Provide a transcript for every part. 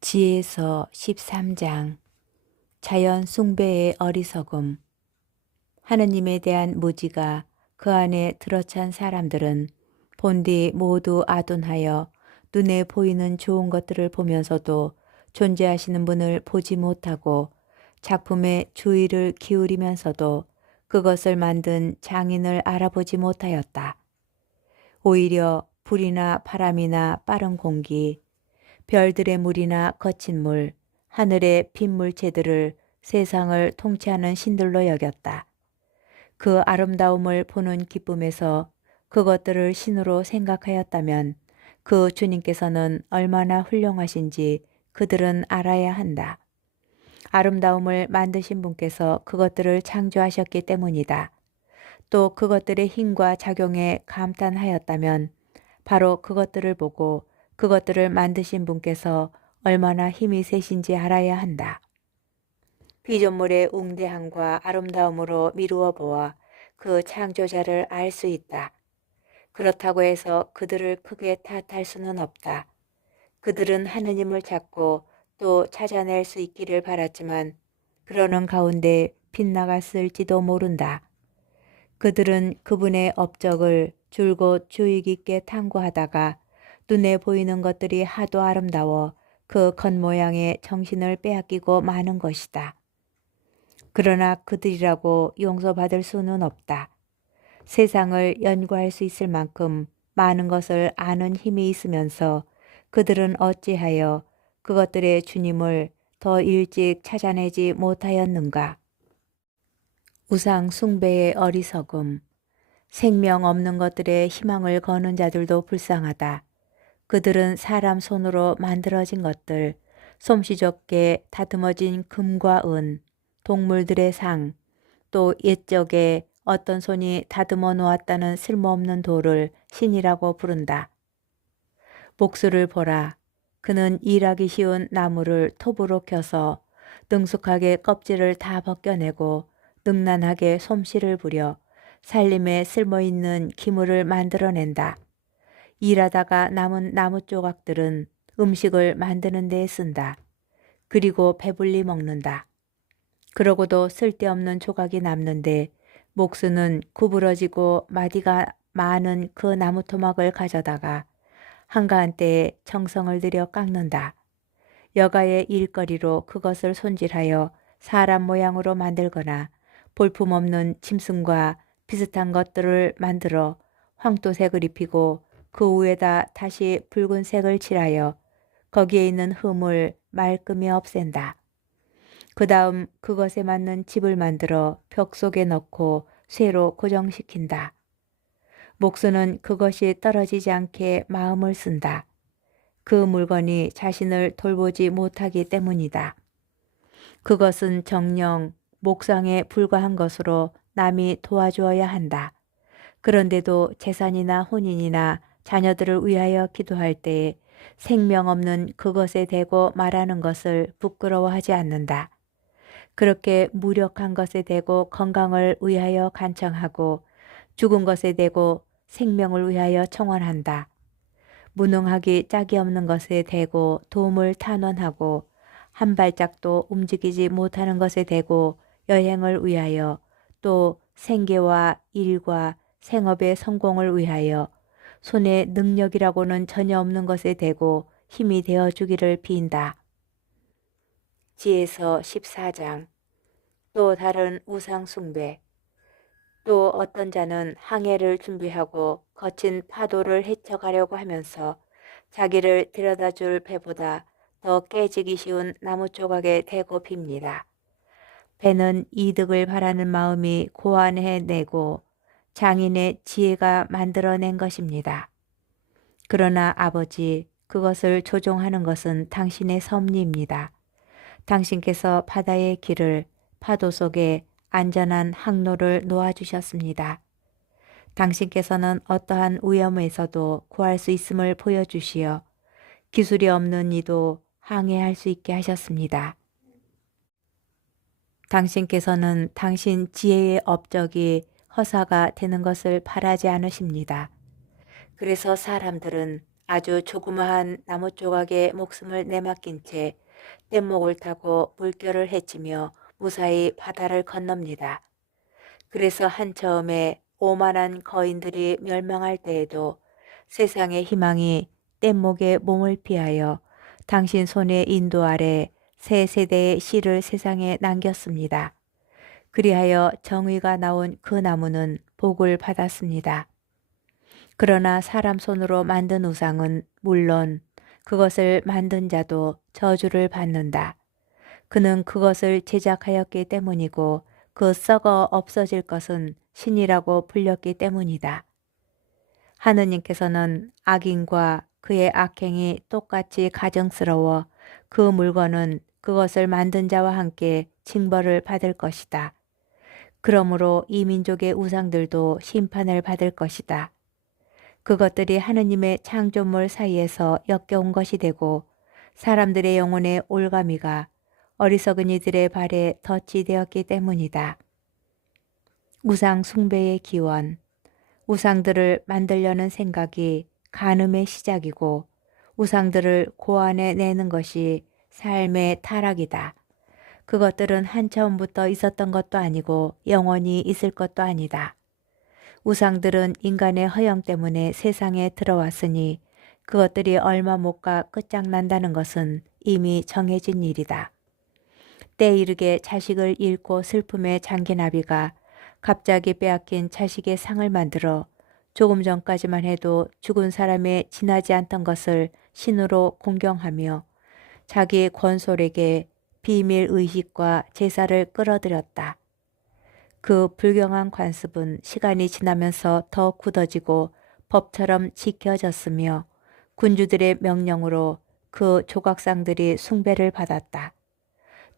지에서 13장 자연 숭배의 어리석음. 하느님에 대한 무지가 그 안에 들어찬 사람들은 본디 모두 아둔하여 눈에 보이는 좋은 것들을 보면서도 존재하시는 분을 보지 못하고 작품에 주의를 기울이면서도 그것을 만든 장인을 알아보지 못하였다. 오히려 불이나 바람이나 빠른 공기, 별들의 물이나 거친 물, 하늘의 빗물체들을 세상을 통치하는 신들로 여겼다. 그 아름다움을 보는 기쁨에서 그것들을 신으로 생각하였다면 그 주님께서는 얼마나 훌륭하신지 그들은 알아야 한다. 아름다움을 만드신 분께서 그것들을 창조하셨기 때문이다. 또 그것들의 힘과 작용에 감탄하였다면 바로 그것들을 보고 그것들을 만드신 분께서 얼마나 힘이 세신지 알아야 한다. 피조물의 웅대함과 아름다움으로 미루어 보아 그 창조자를 알 수 있다. 그렇다고 해서 그들을 크게 탓할 수는 없다. 그들은 하느님을 찾고 또 찾아낼 수 있기를 바랐지만 그러는 가운데 빗나갔을지도 모른다. 그들은 그분의 업적을 줄곧 주의 깊게 탐구하다가 눈에 보이는 것들이 하도 아름다워 그 겉모양의 정신을 빼앗기고 마는 것이다. 그러나 그들이라고 용서받을 수는 없다. 세상을 연구할 수 있을 만큼 많은 것을 아는 힘이 있으면서 그들은 어찌하여 그것들의 주님을 더 일찍 찾아내지 못하였는가? 우상 숭배의 어리석음. 생명 없는 것들의 희망을 거는 자들도 불쌍하다. 그들은 사람 손으로 만들어진 것들, 솜씨좁게 다듬어진 금과 은, 동물들의 상, 또 옛적에 어떤 손이 다듬어 놓았다는 쓸모없는 돌을 신이라고 부른다. 목수를 보라. 그는 일하기 쉬운 나무를 톱으로 켜서 능숙하게 껍질을 다 벗겨내고 능란하게 솜씨를 부려 살림에 쓸모있는 기물을 만들어낸다. 일하다가 남은 나무 조각들은 음식을 만드는 데 쓴다. 그리고 배불리 먹는다. 그러고도 쓸데없는 조각이 남는데 목수는 구부러지고 마디가 많은 그 나무 토막을 가져다가 한가한 때에 정성을 들여 깎는다. 여가의 일거리로 그것을 손질하여 사람 모양으로 만들거나 볼품없는 짐승과 비슷한 것들을 만들어 황토색을 입히고 그 위에다 다시 붉은색을 칠하여 거기에 있는 흠을 말끔히 없앤다. 그 다음 그것에 맞는 집을 만들어 벽 속에 넣고 쇠로 고정시킨다. 목수는 그것이 떨어지지 않게 마음을 쓴다. 그 물건이 자신을 돌보지 못하기 때문이다. 그것은 정녕 목상에 불과한 것으로 남이 도와주어야 한다. 그런데도 재산이나 혼인이나 자녀들을 위하여 기도할 때에 생명 없는 그것에 대고 말하는 것을 부끄러워하지 않는다. 그렇게 무력한 것에 대고 건강을 위하여 간청하고 죽은 것에 대고 생명을 위하여 청원한다. 무능하기 짝이 없는 것에 대고 도움을 탄원하고 한 발짝도 움직이지 못하는 것에 대고 여행을 위하여 또 생계와 일과 생업의 성공을 위하여 손에 능력이라고는 전혀 없는 것에 대고 힘이 되어 주기를 빈다. 지에서 14장. 또 다른 우상 숭배. 또 어떤 자는 항해를 준비하고 거친 파도를 헤쳐가려고 하면서 자기를 데려다 줄 배보다 더 깨지기 쉬운 나무 조각에 대고 빕니다. 배는 이득을 바라는 마음이 고안해내고 장인의 지혜가 만들어낸 것입니다. 그러나 아버지, 그것을 조종하는 것은 당신의 섭리입니다. 당신께서 바다의 길을 파도 속에 안전한 항로를 놓아주셨습니다. 당신께서는 어떠한 위험에서도 구할 수 있음을 보여주시어 기술이 없는 이도 항해할 수 있게 하셨습니다. 당신께서는 당신 지혜의 업적이 허사가 되는 것을 바라지 않으십니다. 그래서 사람들은 아주 조그마한 나무 조각에 목숨을 내맡긴 채 뗏목을 타고 물결을 헤치며 무사히 바다를 건넙니다. 그래서 한처음에 오만한 거인들이 멸망할 때에도 세상의 희망이 뗏목의 몸을 피하여 당신 손의 인도 아래 새 세대의 씨를 세상에 남겼습니다. 그리하여 정의가 나온 그 나무는 복을 받았습니다. 그러나 사람 손으로 만든 우상은 물론 그것을 만든 자도 저주를 받는다. 그는 그것을 제작하였기 때문이고 그 썩어 없어질 것은 신이라고 불렸기 때문이다. 하느님께서는 악인과 그의 악행이 똑같이 가증스러워 그 물건은 그것을 만든 자와 함께 징벌을 받을 것이다. 그러므로 이 민족의 우상들도 심판을 받을 것이다. 그것들이 하느님의 창조물 사이에서 역겨운 것이 되고 사람들의 영혼의 올가미가 어리석은 이들의 발에 덫이 되었기 때문이다. 우상 숭배의 기원. 우상들을 만들려는 생각이 간음의 시작이고 우상들을 고안해 내는 것이 삶의 타락이다. 그것들은 한처음부터 있었던 것도 아니고 영원히 있을 것도 아니다. 우상들은 인간의 허영 때문에 세상에 들어왔으니 그것들이 얼마 못 가 끝장난다는 것은 이미 정해진 일이다. 때 이르게 자식을 잃고 슬픔에 잠긴 아비가 갑자기 빼앗긴 자식의 상을 만들어 조금 전까지만 해도 죽은 사람의 지나지 않던 것을 신으로 공경하며 자기 권솔에게 비밀 의식과 제사를 끌어들였다. 그 불경한 관습은 시간이 지나면서 더 굳어지고 법처럼 지켜졌으며 군주들의 명령으로 그 조각상들이 숭배를 받았다.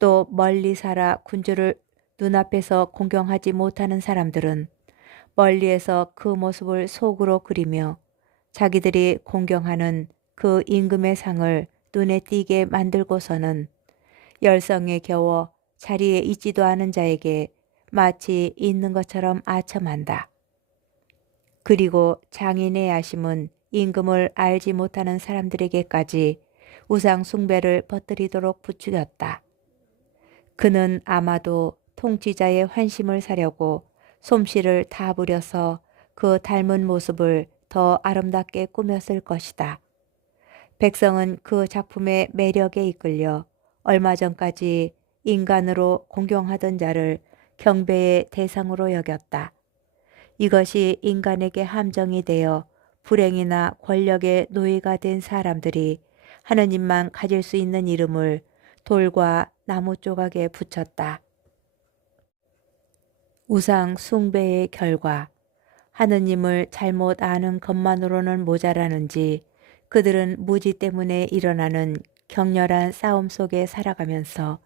또 멀리 살아 군주를 눈앞에서 공경하지 못하는 사람들은 멀리에서 그 모습을 속으로 그리며 자기들이 공경하는 그 임금의 상을 눈에 띄게 만들고서는 열성에 겨워 자리에 있지도 않은 자에게 마치 있는 것처럼 아첨한다. 그리고 장인의 야심은 임금을 알지 못하는 사람들에게까지 우상 숭배를 퍼뜨리도록 부추겼다. 그는 아마도 통치자의 환심을 사려고 솜씨를 다 부려서 그 닮은 모습을 더 아름답게 꾸몄을 것이다. 백성은 그 작품의 매력에 이끌려 얼마 전까지 인간으로 공경하던 자를 경배의 대상으로 여겼다. 이것이 인간에게 함정이 되어 불행이나 권력의 노예가 된 사람들이 하느님만 가질 수 있는 이름을 돌과 나무 조각에 붙였다. 우상 숭배의 결과. 하느님을 잘못 아는 것만으로는 모자라는지 그들은 무지 때문에 일어나는 격렬한 싸움 속에 살아가면서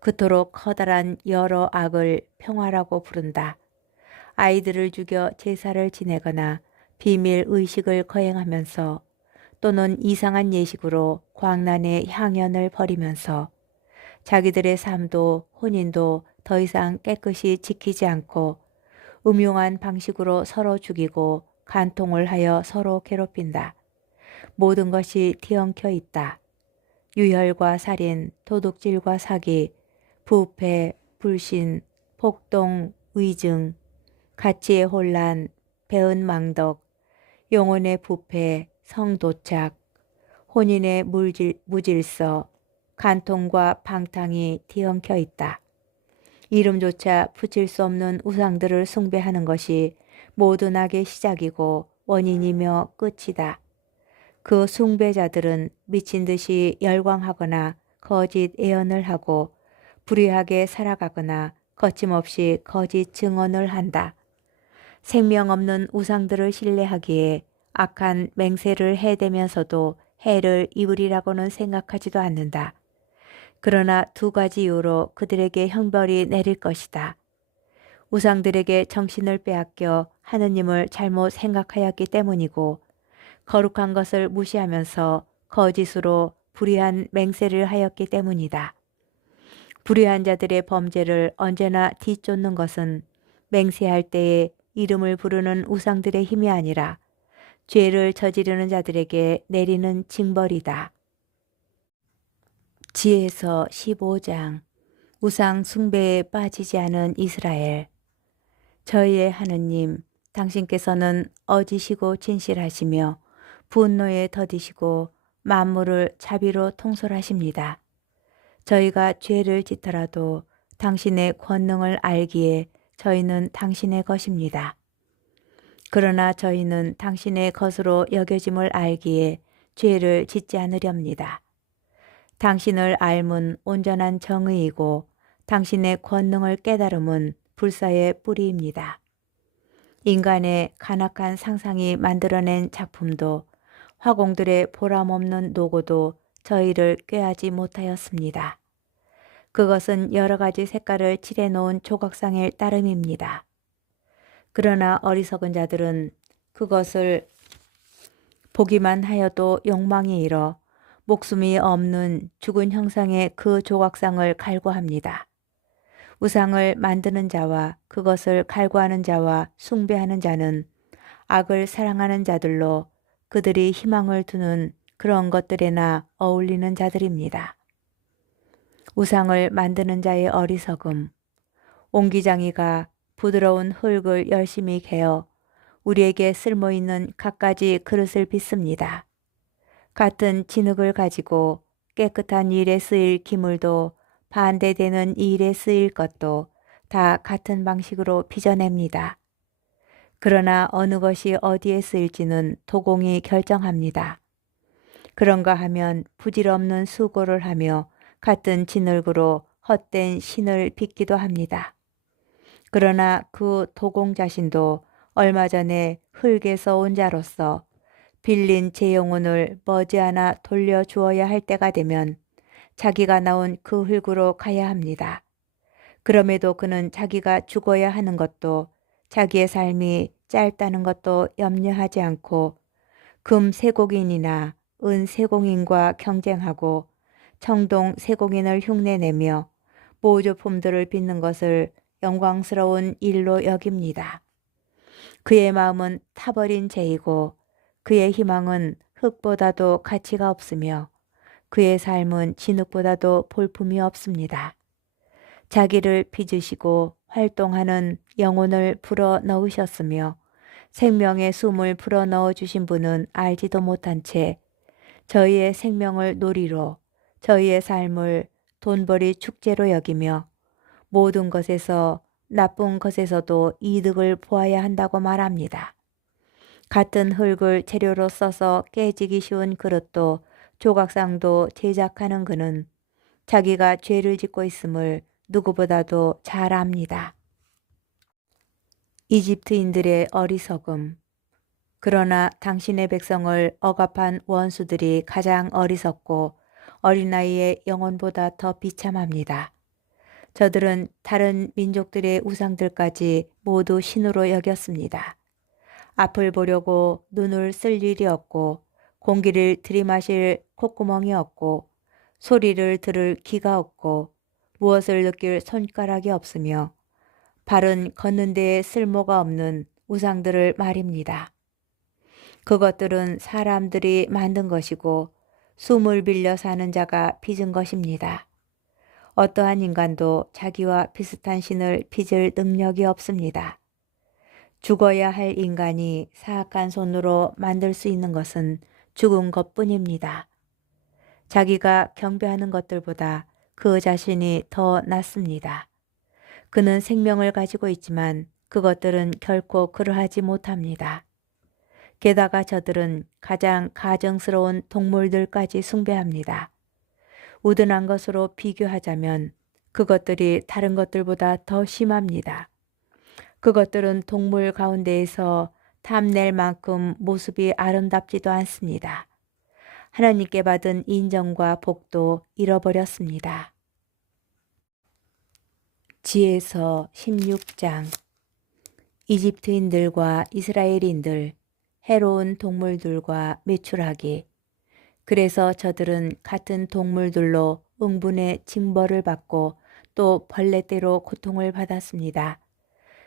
그토록 커다란 여러 악을 평화라고 부른다. 아이들을 죽여 제사를 지내거나 비밀 의식을 거행하면서 또는 이상한 예식으로 광란의 향연을 벌이면서 자기들의 삶도 혼인도 더 이상 깨끗이 지키지 않고 음흉한 방식으로 서로 죽이고 간통을 하여 서로 괴롭힌다. 모든 것이 뒤엉켜 있다. 유혈과 살인, 도둑질과 사기, 부패, 불신, 폭동, 위증, 가치의 혼란, 배은망덕, 영혼의 부패, 성도착, 혼인의 무질서, 간통과 방탕이 뒤엉켜 있다. 이름조차 붙일 수 없는 우상들을 숭배하는 것이 모든 악의 시작이고 원인이며 끝이다. 그 숭배자들은 미친 듯이 열광하거나 거짓 예언을 하고 불의하게 살아가거나 거침없이 거짓 증언을 한다. 생명 없는 우상들을 신뢰하기에 악한 맹세를 해대면서도 해를 입으리라고는 생각하지도 않는다. 그러나 두 가지 이유로 그들에게 형벌이 내릴 것이다. 우상들에게 정신을 빼앗겨 하느님을 잘못 생각하였기 때문이고 거룩한 것을 무시하면서 거짓으로 불의한 맹세를 하였기 때문이다. 불의한 자들의 범죄를 언제나 뒤쫓는 것은 맹세할 때에 이름을 부르는 우상들의 힘이 아니라 죄를 저지르는 자들에게 내리는 징벌이다. 지혜서 15장. 우상 숭배에 빠지지 않은 이스라엘. 저희의 하느님, 당신께서는 어지시고 진실하시며 분노에 더디시고 만물을 자비로 통솔하십니다. 저희가 죄를 짓더라도 당신의 권능을 알기에 저희는 당신의 것입니다. 그러나 저희는 당신의 것으로 여겨짐을 알기에 죄를 짓지 않으렵니다. 당신을 알면 온전한 정의이고 당신의 권능을 깨달음은 불사의 뿌리입니다. 인간의 간악한 상상이 만들어낸 작품도 화공들의 보람없는 노고도 저희를 꾀하지 못하였습니다. 그것은 여러 가지 색깔을 칠해놓은 조각상일 따름입니다. 그러나 어리석은 자들은 그것을 보기만 하여도 욕망이 일어 목숨이 없는 죽은 형상의 그 조각상을 갈구합니다. 우상을 만드는 자와 그것을 갈구하는 자와 숭배하는 자는 악을 사랑하는 자들로 그들이 희망을 두는 그런 것들에나 어울리는 자들입니다. 우상을 만드는 자의 어리석음. 옹기장이가 부드러운 흙을 열심히 개어 우리에게 쓸모있는 갖가지 그릇을 빚습니다. 같은 진흙을 가지고 깨끗한 일에 쓰일 기물도 반대되는 일에 쓰일 것도 다 같은 방식으로 빚어냅니다. 그러나 어느 것이 어디에 쓰일지는 도공이 결정합니다. 그런가 하면 부질없는 수고를 하며 같은 진흙으로 헛된 신을 빚기도 합니다. 그러나 그 도공 자신도 얼마 전에 흙에서 온 자로서 빌린 제 영혼을 머지않아 돌려주어야 할 때가 되면 자기가 나온 그 흙으로 가야 합니다. 그럼에도 그는 자기가 죽어야 하는 것도 자기의 삶이 짧다는 것도 염려하지 않고 금 세공인이나 은 세공인과 경쟁하고 청동 세공인을 흉내내며 보조품들을 빚는 것을 영광스러운 일로 여깁니다. 그의 마음은 타버린 재이고 그의 희망은 흙보다도 가치가 없으며 그의 삶은 진흙보다도 볼품이 없습니다. 자기를 빚으시고 활동하는 영혼을 불어 넣으셨으며 생명의 숨을 불어 넣어주신 분은 알지도 못한 채 저희의 생명을 놀이로 저희의 삶을 돈벌이 축제로 여기며 모든 것에서 나쁜 것에서도 이득을 보아야 한다고 말합니다. 같은 흙을 재료로 써서 깨지기 쉬운 그릇도 조각상도 제작하는 그는 자기가 죄를 짓고 있음을 누구보다도 잘 압니다. 이집트인들의 어리석음. 그러나 당신의 백성을 억압한 원수들이 가장 어리석고 어린아이의 영혼보다 더 비참합니다. 저들은 다른 민족들의 우상들까지 모두 신으로 여겼습니다. 앞을 보려고 눈을 쓸 일이 없고 공기를 들이마실 콧구멍이 없고 소리를 들을 귀가 없고 무엇을 느낄 손가락이 없으며 발은 걷는 데에 쓸모가 없는 우상들을 말입니다. 그것들은 사람들이 만든 것이고 숨을 빌려 사는 자가 빚은 것입니다. 어떠한 인간도 자기와 비슷한 신을 빚을 능력이 없습니다. 죽어야 할 인간이 사악한 손으로 만들 수 있는 것은 죽은 것뿐입니다. 자기가 경배하는 것들보다 그 자신이 더 낫습니다. 그는 생명을 가지고 있지만 그것들은 결코 그러하지 못합니다. 게다가 저들은 가장 가정스러운 동물들까지 숭배합니다. 우둔한 것으로 비교하자면 그것들이 다른 것들보다 더 심합니다. 그것들은 동물 가운데에서 탐낼 만큼 모습이 아름답지도 않습니다. 하나님께 받은 인정과 복도 잃어버렸습니다. 지혜서 16장. 이집트인들과 이스라엘인들, 해로운 동물들과 매출하기. 그래서 저들은 같은 동물들로 응분의 징벌을 받고 또 벌레대로 고통을 받았습니다.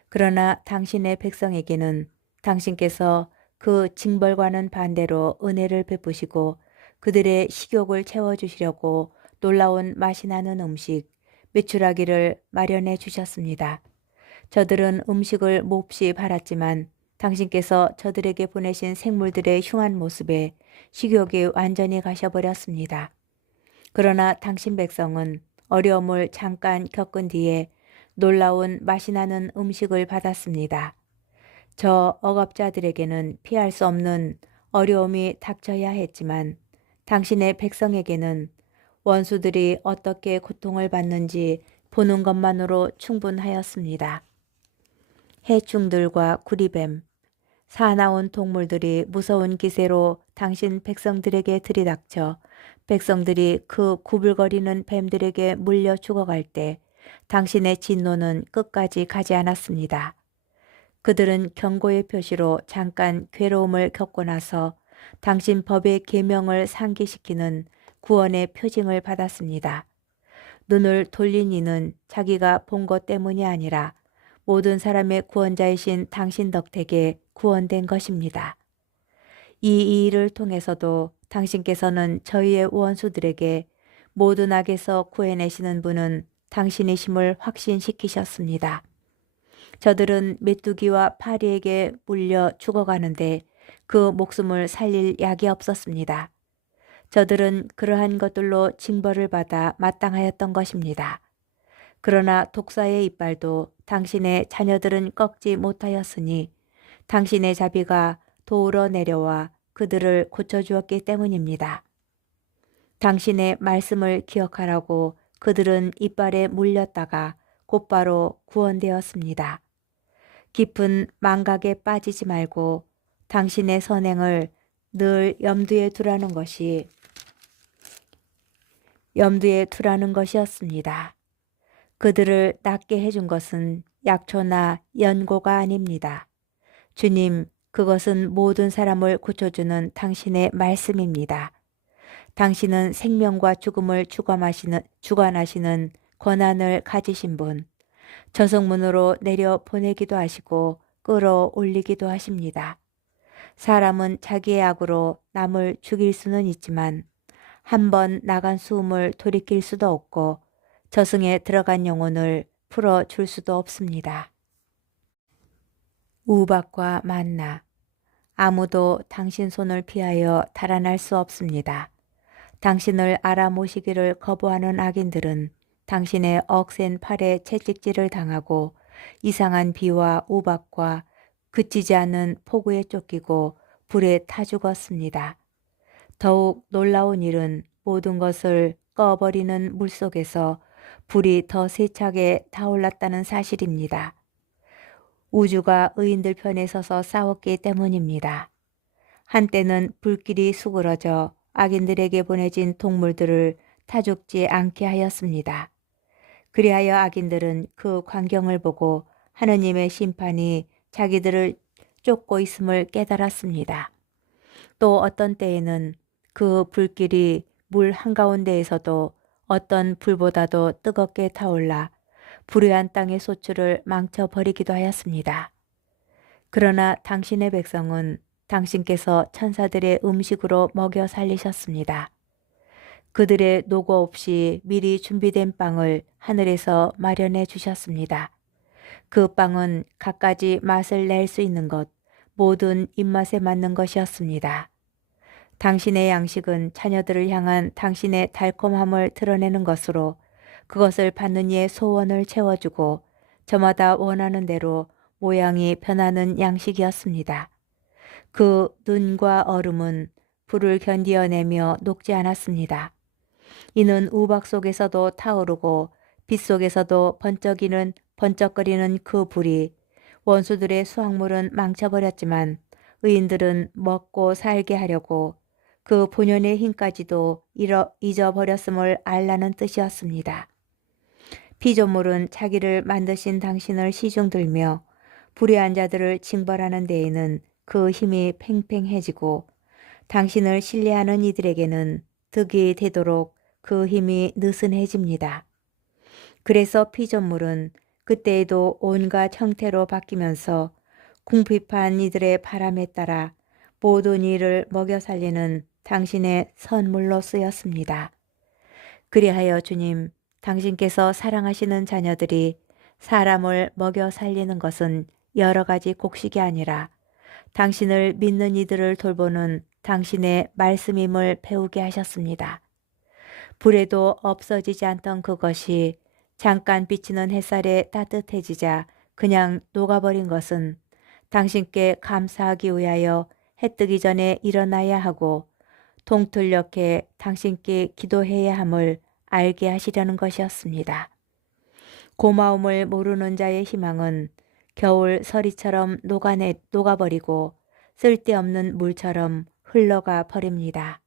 그러나 당신의 백성에게는 당신께서 그 징벌과는 반대로 은혜를 베푸시고 그들의 식욕을 채워주시려고 놀라운 맛이 나는 음식, 메추라기를 마련해 주셨습니다. 저들은 음식을 몹시 바랐지만 당신께서 저들에게 보내신 생물들의 흉한 모습에 식욕이 완전히 가셔버렸습니다. 그러나 당신 백성은 어려움을 잠깐 겪은 뒤에 놀라운 맛이 나는 음식을 받았습니다. 저 억압자들에게는 피할 수 없는 어려움이 닥쳐야 했지만 당신의 백성에게는 원수들이 어떻게 고통을 받는지 보는 것만으로 충분하였습니다. 해충들과 구리뱀, 사나운 동물들이 무서운 기세로 당신 백성들에게 들이닥쳐 백성들이 그 구불거리는 뱀들에게 물려 죽어갈 때 당신의 진노는 끝까지 가지 않았습니다. 그들은 경고의 표시로 잠깐 괴로움을 겪고 나서 당신 법의 계명을 상기시키는 구원의 표징을 받았습니다. 눈을 돌린 이는 자기가 본 것 때문이 아니라 모든 사람의 구원자이신 당신 덕택에 구원된 것입니다. 이 일을 통해서도 당신께서는 저희의 원수들에게 모든 악에서 구해내시는 분은 당신이심을 확신시키셨습니다. 저들은 메뚜기와 파리에게 물려 죽어가는데 그 목숨을 살릴 약이 없었습니다. 저들은 그러한 것들로 징벌을 받아 마땅하였던 것입니다. 그러나 독사의 이빨도 당신의 자녀들은 꺾지 못하였으니 당신의 자비가 도우러 내려와 그들을 고쳐주었기 때문입니다. 당신의 말씀을 기억하라고 그들은 이빨에 물렸다가 곧바로 구원되었습니다. 깊은 망각에 빠지지 말고 당신의 선행을 늘 염두에 두라는 것이었습니다. 그들을 낫게 해준 것은 약초나 연고가 아닙니다. 주님, 그것은 모든 사람을 고쳐주는 당신의 말씀입니다. 당신은 생명과 죽음을 주관하시는 권한을 가지신 분, 저승문으로 내려 보내기도 하시고 끌어올리기도 하십니다. 사람은 자기의 악으로 남을 죽일 수는 있지만 한 번 나간 수음을 돌이킬 수도 없고 저승에 들어간 영혼을 풀어줄 수도 없습니다. 우박과 만나, 아무도 당신 손을 피하여 달아날 수 없습니다. 당신을 알아모시기를 거부하는 악인들은 당신의 억센 팔에 채찍질을 당하고 이상한 비와 우박과 그치지 않는 폭우에 쫓기고 불에 타 죽었습니다. 더욱 놀라운 일은 모든 것을 꺼버리는 물속에서 불이 더 세차게 타올랐다는 사실입니다. 우주가 의인들 편에 서서 싸웠기 때문입니다. 한때는 불길이 수그러져 악인들에게 보내진 동물들을 타 죽지 않게 하였습니다. 그리하여 악인들은 그 광경을 보고 하느님의 심판이 자기들을 쫓고 있음을 깨달았습니다. 또 어떤 때에는 그 불길이 물 한가운데에서도 어떤 불보다도 뜨겁게 타올라 불의한 땅의 소출을 망쳐버리기도 하였습니다. 그러나 당신의 백성은 당신께서 천사들의 음식으로 먹여 살리셨습니다. 그들의 노고 없이 미리 준비된 빵을 하늘에서 마련해 주셨습니다. 그 빵은 갖가지 맛을 낼 수 있는 것, 모든 입맛에 맞는 것이었습니다. 당신의 양식은 자녀들을 향한 당신의 달콤함을 드러내는 것으로 그것을 받는 이의 소원을 채워주고 저마다 원하는 대로 모양이 변하는 양식이었습니다. 그 눈과 얼음은 불을 견디어내며 녹지 않았습니다. 이는 우박 속에서도 타오르고 빛 속에서도 번쩍거리는 그 불이 원수들의 수확물은 망쳐버렸지만 의인들은 먹고 살게 하려고 그 본연의 힘까지도 잊어버렸음을 알라는 뜻이었습니다. 피조물은 자기를 만드신 당신을 시중들며 불의한 자들을 징벌하는 데에는 그 힘이 팽팽해지고 당신을 신뢰하는 이들에게는 득이 되도록 그 힘이 느슨해집니다. 그래서 피조물은 그때에도 온갖 형태로 바뀌면서 궁핍한 이들의 바람에 따라 모든 이를 먹여 살리는 당신의 선물로 쓰였습니다. 그리하여 주님, 당신께서 사랑하시는 자녀들이 사람을 먹여 살리는 것은 여러 가지 곡식이 아니라 당신을 믿는 이들을 돌보는 당신의 말씀임을 배우게 하셨습니다. 불에도 없어지지 않던 그것이 잠깐 비치는 햇살에 따뜻해지자 그냥 녹아버린 것은 당신께 감사하기 위하여 해 뜨기 전에 일어나야 하고 동틀녘에 당신께 기도해야 함을 알게 하시려는 것이었습니다. 고마움을 모르는 자의 희망은 겨울 서리처럼 녹아버리고 쓸데없는 물처럼 흘러가 버립니다.